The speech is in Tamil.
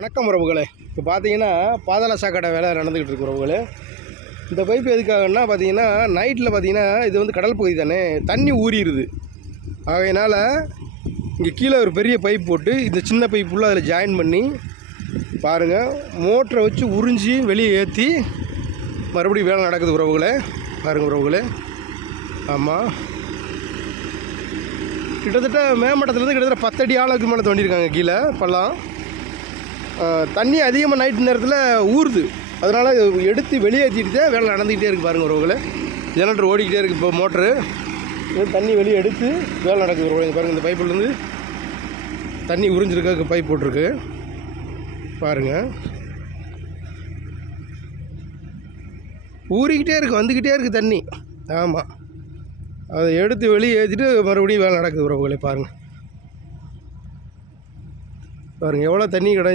வணக்கம் உறவுகளே. இப்போ பார்த்தீங்கன்னா பாதாள சாக்கடை வேலை நடந்துக்கிட்டு இருக்கு உறவுகளே. இந்த பைப்பு எதுக்காகன்னா பார்த்தீங்கன்னா நைட்டில் பார்த்தீங்கன்னா இது வந்து கடல் பகுதி தானே, தண்ணி ஊறிடுது. ஆகையினால் இங்கே கீழே ஒரு பெரிய பைப் போட்டு இந்த சின்ன பைப் ஃபுல்லாக அதில் ஜாயின் பண்ணி பாருங்கள், மோட்டரை வச்சு உறிஞ்சி வெளியே ஏற்றி மறுபடியும் வேலை நடக்குது உறவுகளே. பாருங்கள் உறவுகளே. ஆமாம், கிட்டத்தட்ட மேம்பட்டத்துலேருந்து கிட்டத்தட்ட 10 அடி ஆழத்துக்கு மேலே தோண்டியிருக்காங்க கீழே பள்ளம். தண்ணி அதிகமாக நைட்டு நேரத்தில் ஊறுது, அதனால் எடுத்து வெளியேற்றிட்டு தான் வேலை நடந்துக்கிட்டே இருக்குது. பாருங்கள் உறவுகளே, ஜெனரேட்டர் ஓடிக்கிட்டே இருக்குது. இப்போ மோட்ரு தண்ணி வெளியே எடுத்து வேலை நடக்குது உறவுகளே. பாருங்கள், இந்த பைப்புலேருந்து தண்ணி உறிஞ்சிருக்க பைப் போட்டிருக்கு பாருங்கள். ஊறிக்கிட்டே இருக்குது, வந்துக்கிட்டே இருக்குது தண்ணி. ஆமாம், அதை எடுத்து வெளியே ஏற்றிட்டு மறுபடியும் வேலை நடக்குது உறவுகளே. பாருங்கள் பாருங்கள் எவ்வளோ தண்ணி